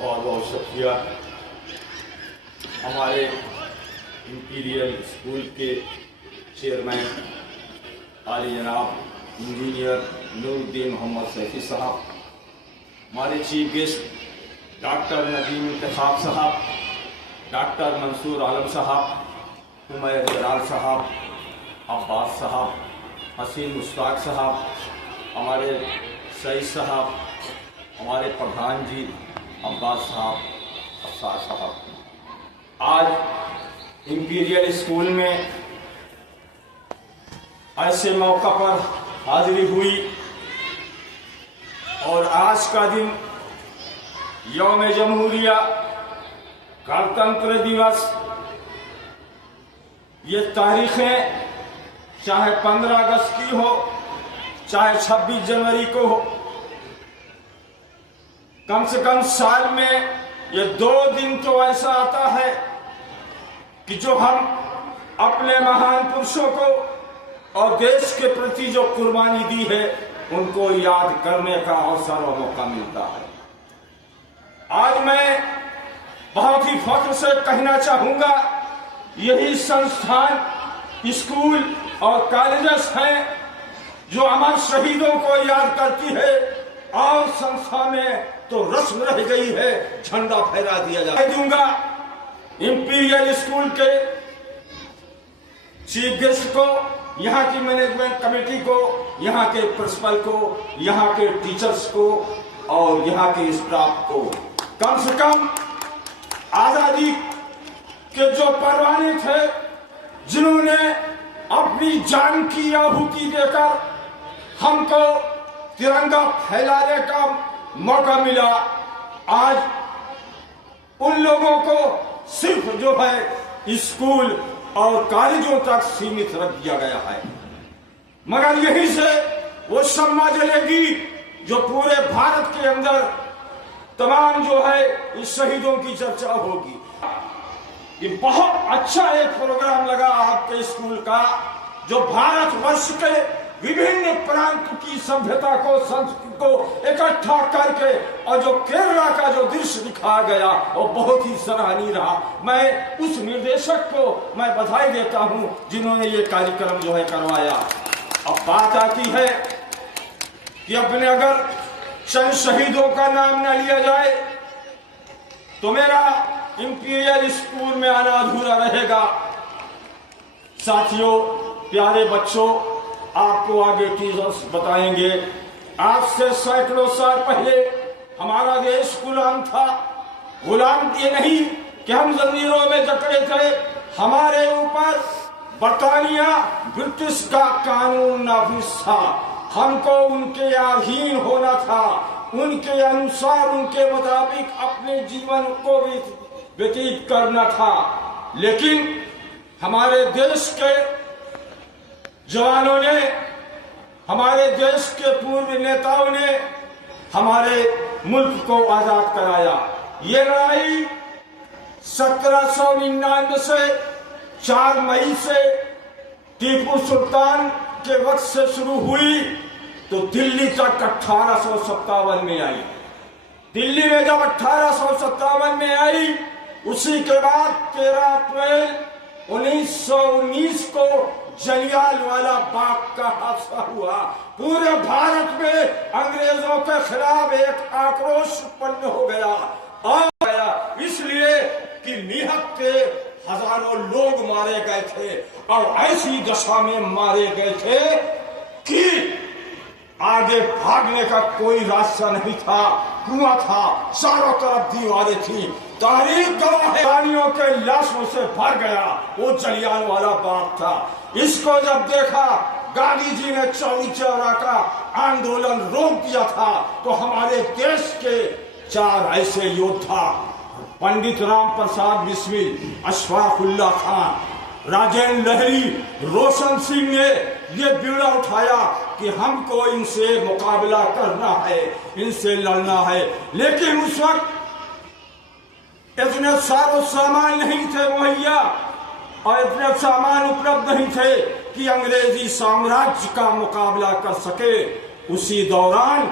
बहुत बहुत शुक्रिया हमारे इंपीरियल स्कूल के चेयरमैन आली जनाब इंजीनियर नूरुद्दीन मोहम्मद सैफी साहब, हमारे चीफ गेस्ट डॉक्टर नदीम इंतखाब साहब, डॉक्टर मंसूर आलम साहब, उमैर जलाल साहब, अब्बास साहब, हसीन मुश्ताक साहब, हमारे सईद साहब, हमारे प्रधान जी अब्बास साहब, अफसार साहब, आज इंपीरियल स्कूल में ऐसे मौका पर हाजिरी हुई और आज का दिन यौम जमहूरिया, गणतंत्र दिवस, ये तारीखें चाहे 15 अगस्त की हो, चाहे 26 जनवरी को हो, कम से कम साल में ये 2 दिन तो ऐसा आता है कि जो हम अपने महान पुरुषों को और देश के प्रति जो कुर्बानी दी है उनको याद करने का अवसर और मौका मिलता है। आज मैं बहुत ही फख्र से कहना चाहूंगा, यही संस्थान, स्कूल और कॉलेजेस हैं जो अमर शहीदों को याद करती है और संस्था में तो रस्म रह गई है, झंडा फहरा दिया जाए दूंगा। इंपीरियल स्कूल के चीफ गेस्ट को, यहाँ की मैनेजमेंट कमेटी को, यहाँ के प्रिंसिपल को, यहाँ के टीचर्स को और यहाँ के स्टाफ को, कम से कम आजादी के जो परवाने थे, जिन्होंने अपनी जान की आहुति देकर हमको तिरंगा फैलाने का मौका मिला, आज उन लोगों को सिर्फ जो है स्कूल और कॉलेजों तक सीमित रख दिया गया है, मगर यहीं से वो शम्मा जलेगी जो पूरे भारत के अंदर तमाम जो है इस शहीदों की चर्चा होगी। ये बहुत अच्छा एक प्रोग्राम लगा आपके स्कूल का, जो भारत वर्ष के विभिन्न प्रांत की सभ्यता को, संस्कृति को इकट्ठा करके और जो केरला का जो दृश्य दिखाया गया वो बहुत ही सराहनीय रहा। मैं उस निर्देशक को मैं बधाई देता हूं जिन्होंने ये कार्यक्रम जो है करवाया। अब बात आती है कि अपने अगर चंद शहीदों का नाम न लिया जाए तो मेरा इंपीरियल स्कूल में आना अधूरा रहेगा। साथियों, प्यारे बच्चों, आपको आगे टीचर्स बताएंगे, आज से सैकड़ों साल पहले हमारा देश गुलाम था। गुलाम ये नहीं कि हम जंजीरों में जकड़े थे, हमारे ऊपर बरतानिया ब्रिटिश का कानून नाफिज था, हमको उनके अधीन होना था, उनके अनुसार, उनके मुताबिक अपने जीवन को व्यतीत करना था। लेकिन हमारे देश के जवानों ने, हमारे देश के पूर्व नेताओं ने हमारे मुल्क को आजाद कराया। ये लड़ाई 1799 से 4 मई से टीपू सुल्तान के वक्त से शुरू हुई तो दिल्ली तक 1857 में आई। दिल्ली में जब 1857 में आई, उसी के बाद 13 अप्रैल 1919 को जलियांवाला बाग का हादसा हुआ। पूरे भारत में अंग्रेजों के खिलाफ एक आक्रोश उत्पन्न हो गया और इसलिए कि निहत्थे हजारों लोग मारे गए थे और ऐसी दशा में मारे गए थे कि आगे भागने का कोई रास्ता नहीं था, कुआं था, चारों तरफ दीवारें थी। तारीख गवाह है, रानियों के लाशों से भर गया वो जलियांवाला बाग था। इसको जब देखा, गांधी जी ने चौरी चौरा का आंदोलन रोक दिया था, तो हमारे देश के 4 ऐसे योद्धा, पंडित राम प्रसाद बिस्मिल, अशफाकुल्ला खान, राजेंद्र लहरी, रोशन सिंह ने ये बीड़ा उठाया कि हमको इनसे मुकाबला करना है, इनसे लड़ना है। लेकिन उस वक्त इतने सारे सामान नहीं थे मुहैया और इतने सामान उपलब्ध नहीं थे कि अंग्रेजी साम्राज्य का मुकाबला कर सके। उसी दौरान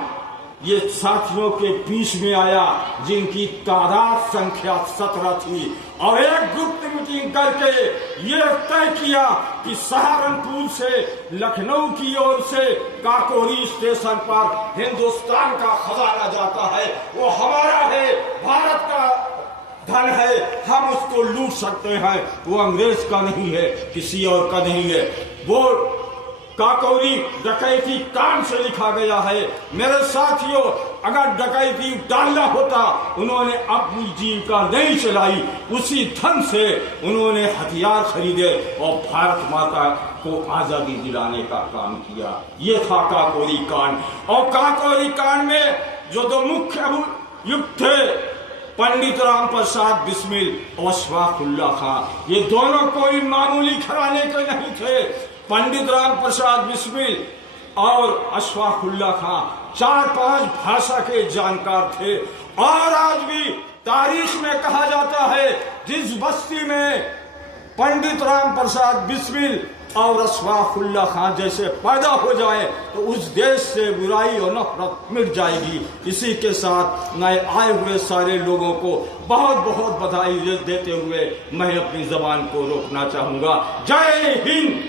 ये साथियों के बीच में आया जिनकी तादाद संख्या 17 थी और एक गुप्त मीटिंग करके ये तय किया कि सहारनपुर से लखनऊ की ओर से काकोरी स्टेशन पर हिंदुस्तान का खजाना जाता है, वो हमारा है, भारत का धन है, हम उसको लूट सकते हैं, वो अंग्रेज का नहीं है, किसी और का नहीं है। वो काकोरी डकैती कांड से लिखा गया है। मेरे साथियों, अगर डकैती डालना होता, उन्होंने अपनी जीविका नहीं चलाई, उसी धन से उन्होंने हथियार खरीदे और भारत माता को आजादी दिलाने का काम किया। ये था काकोरी कांड। और काकोरी कांड में जो दो मुख्य युक्त थे, पंडित राम प्रसाद बिस्मिल और अशफाकुल्लाह खां, ये दोनों कोई मामूली घराने के नहीं थे। पंडित राम प्रसाद बिस्मिल और अशफाकुल्लाह खां 4-5 भाषा के जानकार थे और आज भी तारीख में कहा जाता है जिस बस्ती में पंडित राम प्रसाद बिस्मिल और अशफाकुल्लाह खां जैसे पैदा हो जाए तो उस देश से बुराई और नफरत मिट जाएगी। इसी के साथ नए आए हुए सारे लोगों को बहुत बहुत बधाई देते हुए मैं अपनी जबान को रोकना चाहूंगा। जय हिंद।